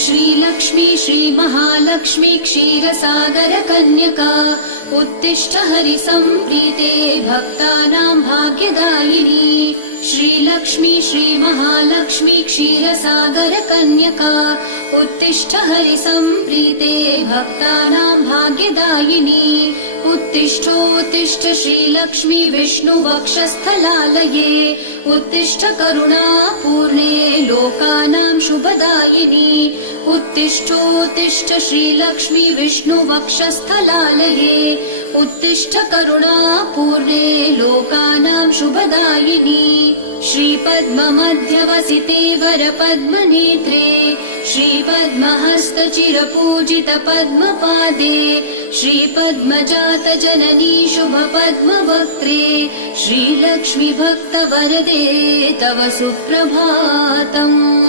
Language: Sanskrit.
श्रीलक्ष्मी श्रीमहालक्ष्मी क्षीरसागर कन्यका उत्तिष्ठ हरिसम्प्रीते भक्तानां भाग्यदायिनी। श्रीलक्ष्मी श्रीमहालक्ष्मी क्षीरसागर कन्यका उत्तिष्ठ हरिसम्प्रीते भक्तानां भाग्यदायिनी। उत्तिष्ठोत्तिष्ठ श्रीलक्ष्मी विष्णुवक्षस्थलालये उत्तिष्ठ करुणापूर्णे लोकानां शुभदायिनी। उत्तिष्ठोत्तिष्ठ श्रीलक्ष्मी विष्णुवक्षस्थलालये उत्तिष्ठ करुणापूर्णे लोकानां शुभदायिनी। श्रीपद्ममध्यवसिते वरपद्मनेत्रे श्रीपद्महस्तचिरपूजित पद्मपादे श्रीपद्मजात जननी शुभपद्मवक्त्रे श्रीलक्ष्मी भक्तवरदे तव सुप्रभातम्।